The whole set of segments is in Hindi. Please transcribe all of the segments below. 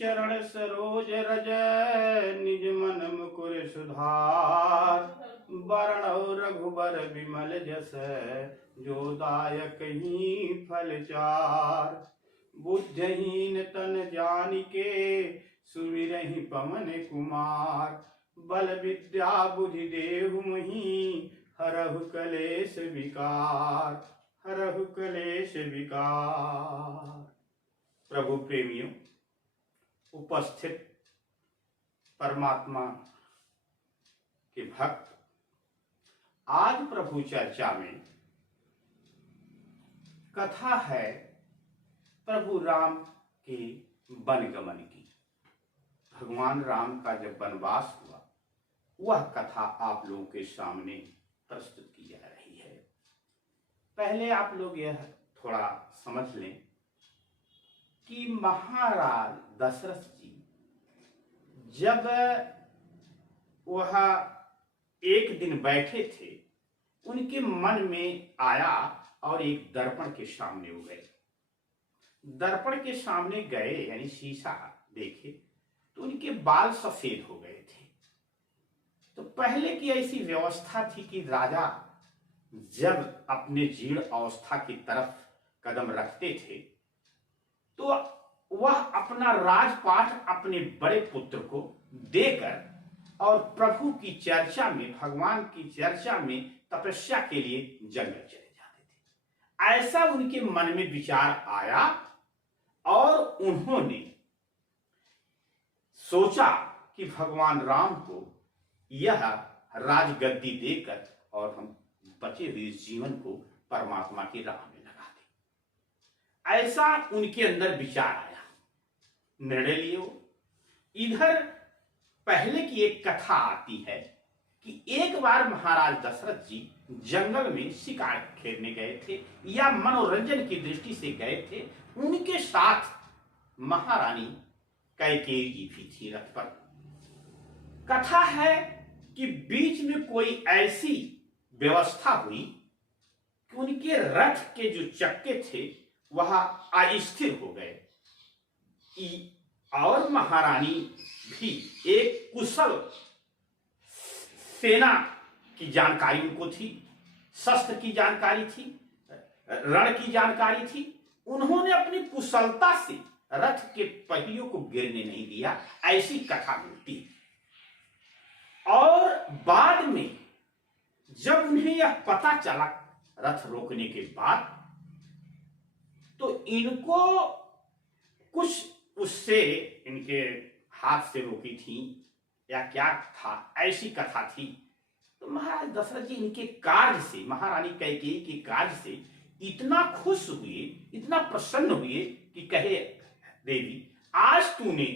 चरण सरोज रज, निज मन मुकुर सुधार। वरण रघुबर विमल जस, जो दायक ही फल चार। बुद्धहीन तन जानिके, सुमिरहि पवन कुमार। बल विद्या बुद्धि देहु मोहि, हरहु कलेश विकार। हरहु कलेश विकार। प्रभु प्रेमियों, उपस्थित परमात्मा के भक्त, आज प्रभु चर्चा में कथा है प्रभु राम के वनगमन की। भगवान राम का जब वनवास हुआ, वह कथा आप लोगों के सामने प्रस्तुत की जा रही है। पहले आप लोग यह थोड़ा समझ लें कि महाराज दशरथ जी जब वह एक दिन बैठे थे, उनके मन में आया और एक दर्पण के सामने वो गए। दर्पण के सामने गए यानी शीशा देखे तो उनके बाल सफेद हो गए थे। तो पहले की ऐसी व्यवस्था थी कि राजा जब अपने जीर्ण अवस्था की तरफ कदम रखते थे तो वह अपना राजपाट अपने बड़े पुत्र को देकर और प्रभु की चर्चा में, भगवान की चर्चा में तपस्या के लिए जंगल चले जाते थे। ऐसा उनके मन में विचार आया और उन्होंने सोचा कि भगवान राम को यह राजगद्दी देकर और हम बचे हुए जीवन को परमात्मा की राह में लगा दें। ऐसा उनके अंदर विचार आया, निर्णय लिए। इधर पहले की एक कथा आती है कि एक बार महाराज दशरथ जी जंगल में शिकार खेलने गए थे या मनोरंजन की दृष्टि से गए थे। उनके साथ महारानी कैकेयी जी भी थी रथ पर। कथा है कि बीच में कोई ऐसी व्यवस्था हुई कि उनके रथ के जो चक्के थे वह अस्थिर हो गए और महारानी भी एक कुशल सेना की जानकारी उनको थी, शस्त्र की जानकारी थी, रण की जानकारी थी। उन्होंने अपनी कुशलता से रथ के पहियों को गिरने नहीं दिया, ऐसी कथा मिलती है। और बाद में जब उन्हें यह पता चला रथ रोकने के बाद, तो इनको कुछ उससे इनके हाथ से रोकी थी या क्या था, ऐसी कथा थी। तो महाराज दशरथ जी इनके कार्य से, महारानी कैकेयी के कार्य से इतना खुश हुए, इतना प्रसन्न हुए कि कहे, देवी आज तूने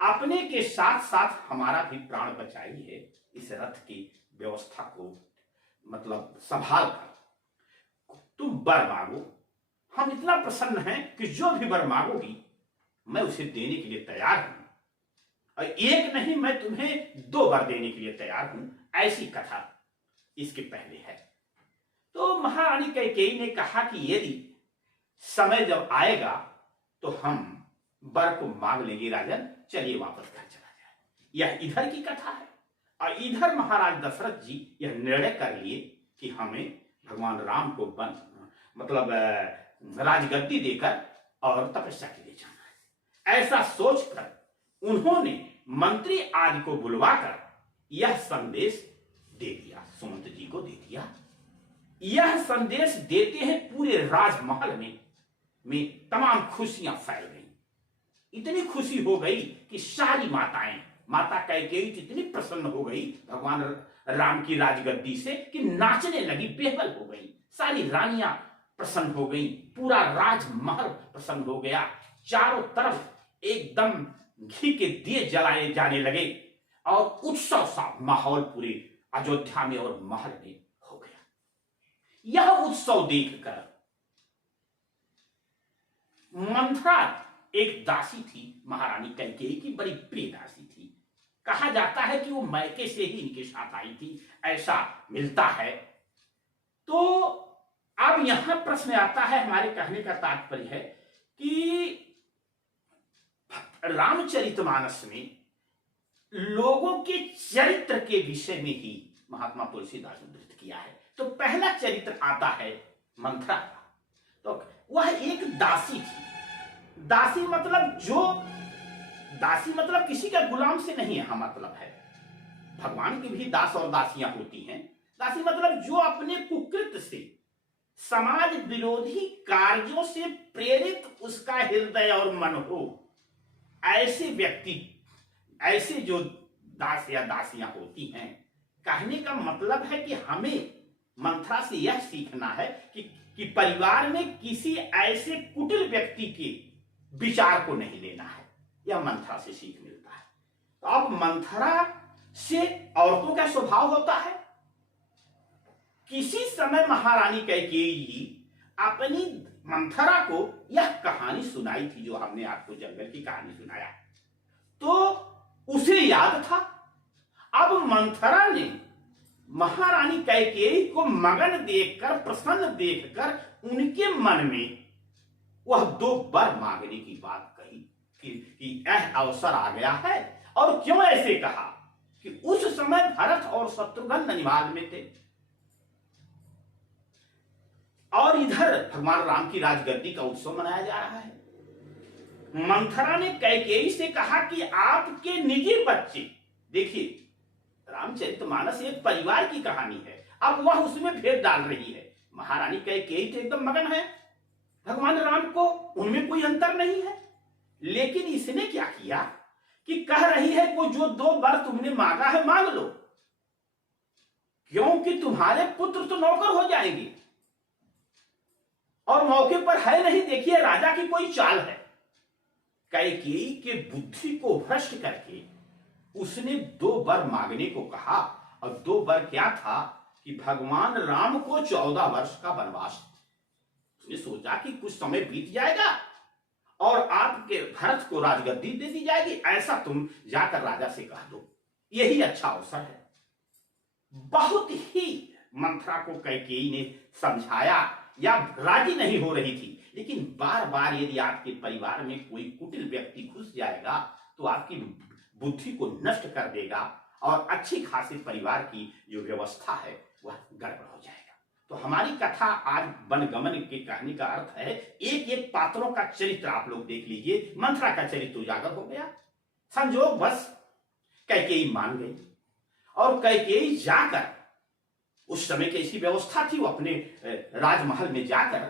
अपने के साथ साथ हमारा भी प्राण बचाई है। इस रथ की व्यवस्था को मतलब संभाल कर तुम वर मांगो। हम इतना प्रसन्न हैं कि जो भी वर मांगोगी मैं उसे देने के लिए तैयार हूं, और एक नहीं मैं तुम्हें 2 वर देने के लिए तैयार हूं। ऐसी कथा इसके पहले है। तो महारानी कैकेयी ने कहा कि यदि समय जब आएगा तो हम वर को मांग लेंगे राजन, चलिए वापस घर चला जाए। यह इधर की कथा है। और इधर महाराज दशरथ जी यह निर्णय कर लिए कि हमें भगवान राम को मतलब राजगद्दी देकर और तपस्या के लिए जाना है। ऐसा सोचकर उन्होंने मंत्री आदि को बुलवाकर यह संदेश दे दिया, सुमंत जी को दे दिया। यह संदेश देते हैं पूरे राजमहल में तमाम खुशियां फैल गई। इतनी खुशी हो गई कि सारी माताएं, माता कैकेयी इतनी प्रसन्न हो गई भगवान राम की राजगद्दी से कि नाचने लगी, बेहबल हो गई। सारी रानियां प्रसन्न हो गई, पूरा राजमहल प्रसन्न हो गया। चारों तरफ एकदम घी के दिए जलाए जाने लगे और उत्सव सा माहौल पूरे अयोध्या में और महल में हो गया। यह उत्सव देखकर मंथरा एक दासी थी, महारानी कैकेयी की बड़ी प्रिय दासी थी। कहा जाता है कि वो मैके से ही इनके साथ आई थी, ऐसा मिलता है। तो अब यहां प्रश्न आता है, हमारे कहने का तात्पर्य है कि रामचरितमानस में लोगों के चरित्र के विषय में ही महात्मा तुलसीदास ने नृत्य किया है। तो पहला चरित्र आता है मंथरा का। तो वह एक दासी थी। दासी मतलब किसी का गुलाम से नहीं यहाँ मतलब है। भगवान की भी दास और दासियां होती हैं। दासी मतलब जो अपने कुकृत से, समाज विरोधी कार्यों से प्रेरित उसका हृदय और मन हो, ऐसे व्यक्ति, ऐसे जो दास या दासियां होती हैं। कहने का मतलब है कि हमें मंथरा से यह सीखना है कि परिवार में किसी ऐसे कुटिल व्यक्ति के विचार को नहीं लेना है। यह मंथरा से सीख मिलता है। तो अब मंथरा से औरतों का स्वभाव होता है। किसी समय महारानी कैकेयी जी अपनी मंथरा को यह कहानी सुनाई थी, जो हमने आपको जंगल की कहानी सुनाया, तो उसे याद था। अब मंथरा ने महारानी कैकेयी को मगन देखकर, प्रसन्न देखकर उनके मन में वह 2 वर मांगने की बात कही कि यह अवसर आ गया है। और क्यों ऐसे कहा कि उस समय भरत और शत्रुघ्न ननिहाल में थे और इधर भगवान राम की राजगद्दी का उत्सव मनाया जा रहा है। मंथरा ने कैकेयी से कहा कि आपके निजी बच्चे, देखिए रामचरितमानस एक परिवार की कहानी है, अब वह उसमें भेद डाल रही है। महारानी कैकेयी तो एकदम मगन है भगवान राम को, उनमें कोई अंतर नहीं है। लेकिन इसने क्या किया कि कह रही है कि जो 2 वर तुमने मांगा है मांग लो, क्योंकि तुम्हारे पुत्र तो नौकर हो जाएंगे। और मौके पर है नहीं, देखिए राजा की कोई चाल है। कैकेयी के बुद्धि को भ्रष्ट करके उसने 2 वर मांगने को कहा। और 2 वर क्या था कि भगवान राम को 14 वर्ष का वनवास। उसने सोचा कि कुछ समय बीत जाएगा और आपके भरत को राजगद्दी दे दी जाएगी, ऐसा तुम जाकर राजा से कह दो, यही अच्छा अवसर है। बहुत ही मंथरा को कैकेयी ने समझाया, या राजी नहीं हो रही थी। लेकिन बार बार यदि आपके परिवार में कोई कुटिल व्यक्ति घुस जाएगा तो आपकी बुद्धि को नष्ट कर देगा और अच्छी खासी परिवार की जो व्यवस्था है वह गड़बड़ हो जाएगा। तो हमारी कथा आज वनगमन के कहने का अर्थ है, एक एक पात्रों का चरित्र आप लोग देख लीजिए। मंथरा का चरित्र उजागर हो गया, संजोग बस कैकेयी मान गई और कैकेयी जाकर, उस समय की ऐसी व्यवस्था थी, वो अपने राजमहल में जाकर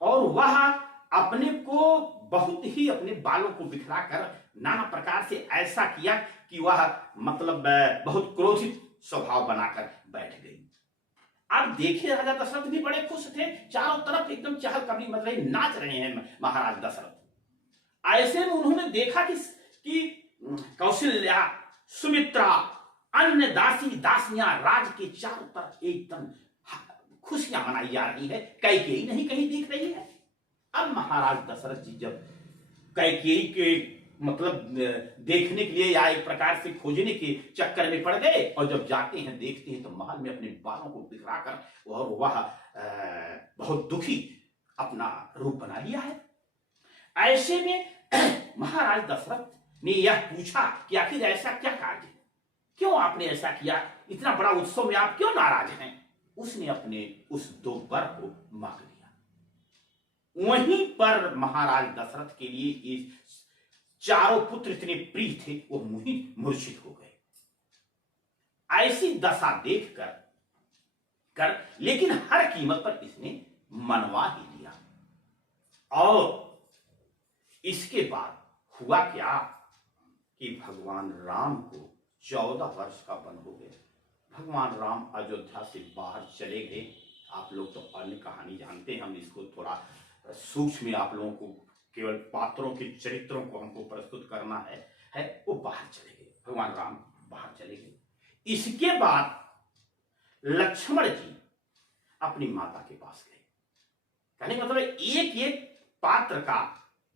और वह अपने को बहुत ही, अपने बालों को बिखराकर नाना प्रकार से ऐसा किया कि वह मतलब बहुत क्रोधित स्वभाव बनाकर बैठ गई। अब देखिए राजा दशरथ भी बड़े खुश थे, चारों तरफ एकदम चहल कदमी मच रही, नाच रहे हैं महाराज दशरथ। ऐसे में उन्होंने देखा कि कौशल्या, सुमित्रा, अन्य दासी दासियां राज के चारों तरफ एकदम खुशियां मनाई जा रही है, कैकेयी नहीं कहीं दिख रही है। अब महाराज दशरथ जी जब कैकेयी के मतलब देखने के लिए या एक प्रकार से खोजने के चक्कर में पड़ गए, और जब जाते हैं देखते हैं तो महल में अपने बालों को बिखराकर और वह बहुत दुखी अपना रूप बना लिया है। ऐसे में महाराज दशरथ ने यह पूछा कि आखिर ऐसा क्या कार्य है, क्यों आपने ऐसा किया, इतना बड़ा उत्सव में आप क्यों नाराज हैं। उसने अपने उस 2 वर को मांग लिया। वहीं पर महाराज दशरथ के लिए ये चारों पुत्र इतने प्रिय थे, वो मूर्छित हो गए। ऐसी दशा देख कर लेकिन हर कीमत पर इसने मनवा ही लिया। और इसके बाद हुआ क्या कि भगवान राम को 14 वर्ष का वन हो गया। भगवान राम अयोध्या से बाहर चले गए। आप लोग तो अन्य कहानी जानते हैं, हम इसको थोड़ा सूक्ष्म में आप लोगों को केवल पात्रों के चरित्रों को हमको प्रस्तुत करना है वो बाहर चले गए, भगवान राम बाहर चले गए। इसके बाद लक्ष्मण जी अपनी माता के पास गए। कहने का मतलब एक एक पात्र का,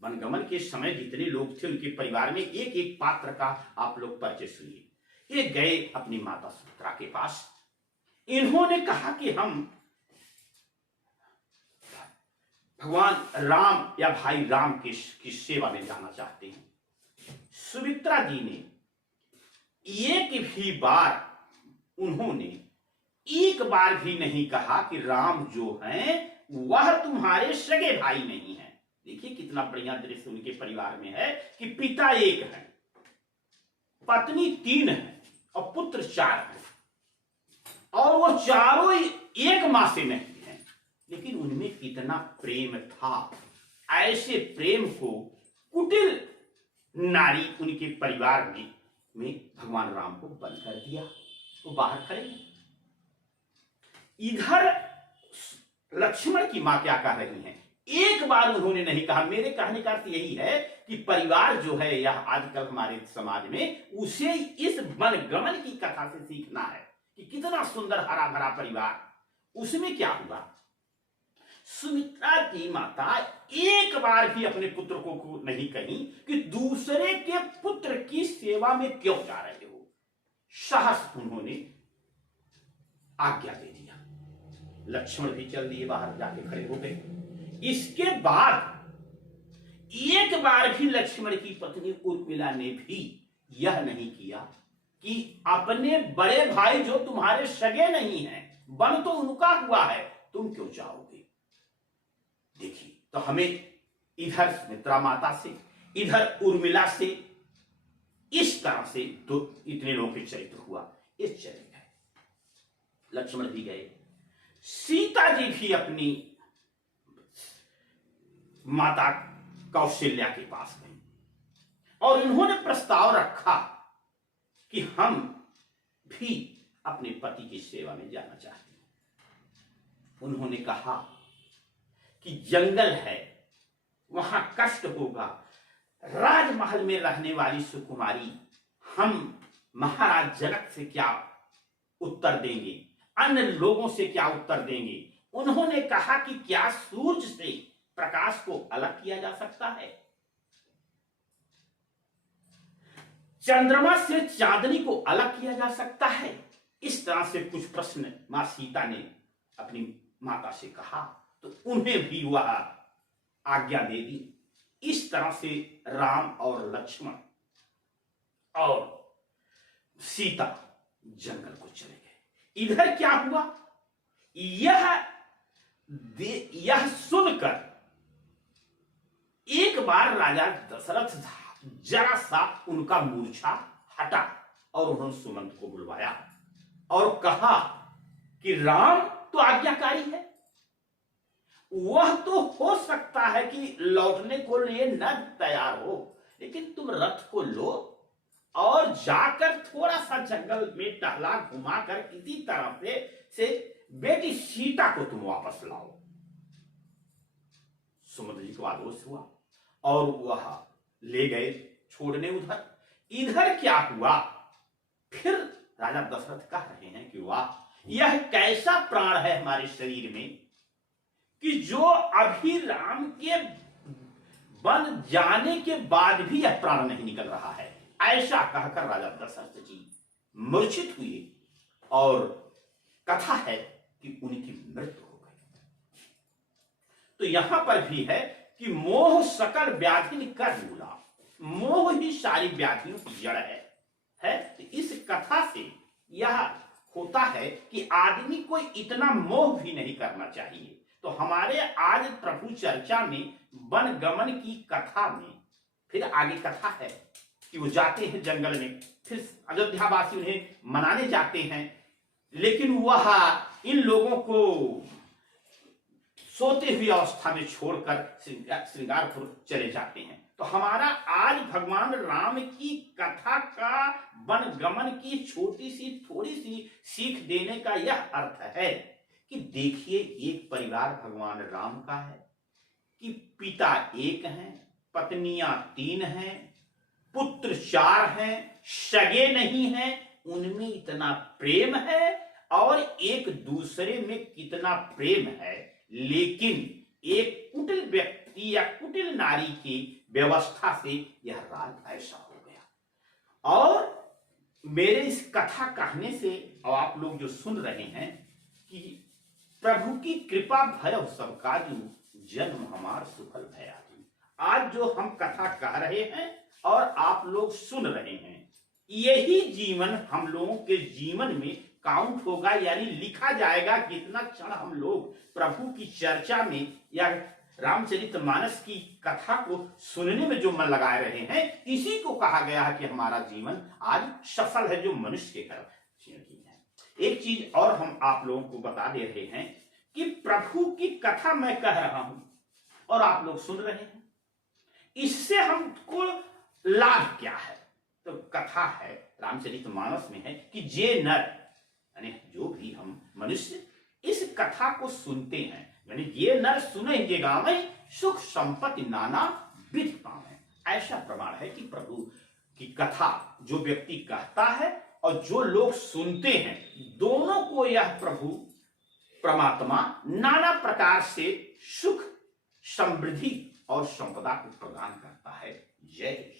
वनगमन के समय जितने लोग थे उनके परिवार में एक एक पात्र का आप लोग परिचय सुनिए। ये गए अपनी माता सुमित्रा के पास। इन्होंने कहा कि हम भगवान राम या भाई राम की सेवा में जाना चाहते हैं। सुमित्रा जी ने एक भी बार उन्होंने एक बार भी नहीं कहा कि राम जो हैं वह तुम्हारे सगे भाई नहीं है। देखिए कितना बढ़िया दृश्य उनके परिवार में है कि पिता एक है, पत्नी 3 है और पुत्र 4 है, और वो चारों एक मां से नहीं है, लेकिन उनमें कितना प्रेम था। ऐसे प्रेम को कुटिल नारी उनके परिवार में भगवान राम को बंद कर दिया, वो बाहर खड़े। इधर लक्ष्मण की मां क्या कह रही हैं, एक बार उन्होंने नहीं कहा। मेरे कहने का अर्थ यही है कि परिवार जो है यह आजकल हमारे समाज में, उसे इस वनगमन की कथा से सीखना है कि कितना सुंदर हरा भरा परिवार। उसमें क्या हुआ, सुमित्रा की माता एक बार भी अपने पुत्र को नहीं कही कि दूसरे के पुत्र की सेवा में क्यों जा रहे हो। सहस उन्होंने आज्ञा दे दिया। लक्ष्मण भी चल दिए, बाहर जाके खड़े हो गए। इसके बाद एक बार भी लक्ष्मण की पत्नी उर्मिला ने भी यह नहीं किया कि अपने बड़े भाई जो तुम्हारे सगे नहीं हैं, वन तो उनका हुआ है, तुम क्यों जाओगे। देखिए, तो हमें इधर सुमित्रा माता से, इधर उर्मिला से, इस तरह से तो इतने लोगों के चरित्र हुआ। इस चरित्र गए, लक्ष्मण भी गए, सीता जी भी अपनी माता कौशल्या के पास गई और उन्होंने प्रस्ताव रखा कि हम भी अपने पति की सेवा में जाना चाहते हैं। उन्होंने कहा कि जंगल है, वहां कष्ट होगा, राजमहल में रहने वाली सुकुमारी हम महाराज जनक से क्या उत्तर देंगे, अन्य लोगों से क्या उत्तर देंगे। उन्होंने कहा कि क्या सूरज से प्रकाश को अलग किया जा सकता है, चंद्रमा से चांदनी को अलग किया जा सकता है। इस तरह से कुछ प्रश्न मां सीता ने अपनी माता से कहा, तो उन्हें भी वह आज्ञा दे दी। इस तरह से राम और लक्ष्मण और सीता जंगल को चले गए। इधर क्या हुआ, यह सुनकर एक बार राजा दशरथ जरा सा उनका मूर्छा हटा और उन्होंने सुमंत को बुलवाया और कहा कि राम तो आज्ञाकारी है, वह तो हो सकता है कि लौटने को लिए न तैयार हो, लेकिन तुम रथ को लो और जाकर थोड़ा सा जंगल में टहला घुमाकर किसी तरह से बेटी सीता को तुम वापस लाओ। सुमंत जी को आदेश हुआ और वह ले गए छोड़ने उधर। इधर क्या हुआ, फिर राजा दशरथ कह रहे हैं कि वाह, यह कैसा प्राण है हमारे शरीर में कि जो अभी राम के बन जाने के बाद भी यह प्राण नहीं निकल रहा है। ऐसा कहकर राजा दशरथ जी मूर्छित हुए और कथा है कि उनकी मृत्यु हो गई। तो यहां पर भी है कि मोह सकल व्याधि कर मूला, मोह ही सारी व्याधियों की जड़ है। तो इस कथा से यह होता है कि आदमी को इतना मोह भी नहीं करना चाहिए। तो हमारे आज प्रभु चर्चा में वनगमन की कथा में फिर आगे कथा है कि वो जाते हैं जंगल में, फिर अयोध्यावासी उन्हें मनाने जाते हैं, लेकिन वह इन लोगों को सोते हुई अवस्था में छोड़कर श्रृंगारपुर चले जाते हैं। तो हमारा आज भगवान राम की कथा का वनगमन की छोटी सी थोड़ी सी सीख देने का यह अर्थ है कि देखिए, एक परिवार भगवान राम का है कि पिता एक हैं, पत्नियां 3 हैं, पुत्र 4 हैं, सगे नहीं हैं, उनमें इतना प्रेम है और एक दूसरे में कितना प्रेम है। लेकिन एक कुटिल व्यक्ति या कुटिल नारी की व्यवस्था से यह राज ऐसा हो गया। और मेरे इस कथा कहने से और आप लोग जो सुन रहे हैं कि प्रभु की कृपा भय सबका जन्म हमार सुफल भया। आज जो हम कथा कह रहे हैं, और आप लोग सुन रहे हैं। यही जीवन हम लोगों के जीवन में काउंट होगा, यानी लिखा जाएगा कितना क्षण हम लोग प्रभु की चर्चा में या रामचरितमानस की कथा को सुनने में जो मन लगाए रहे हैं। इसी को कहा गया है कि हमारा जीवन आज सफल है, जो मनुष्य के कर्म की है। एक चीज और हम आप लोगों को बता दे रहे हैं कि प्रभु की कथा मैं कह रहा हूं और आप लोग सुन रहे हैं, इससे हमको लाभ क्या है? तो कथा है, रामचरितमानस में है कि जे नर, यानी जो भी हम मनुष्य इस कथा को सुनते हैं, यानी ये नर सुनेंगे गावे सुख संपत्ति नाना विध पावे। ऐसा प्रमाण है कि प्रभु की कथा जो व्यक्ति कहता है और जो लोग सुनते हैं, दोनों को यह प्रभु परमात्मा नाना प्रकार से सुख, समृद्धि और संपदा को प्रदान करता है। जय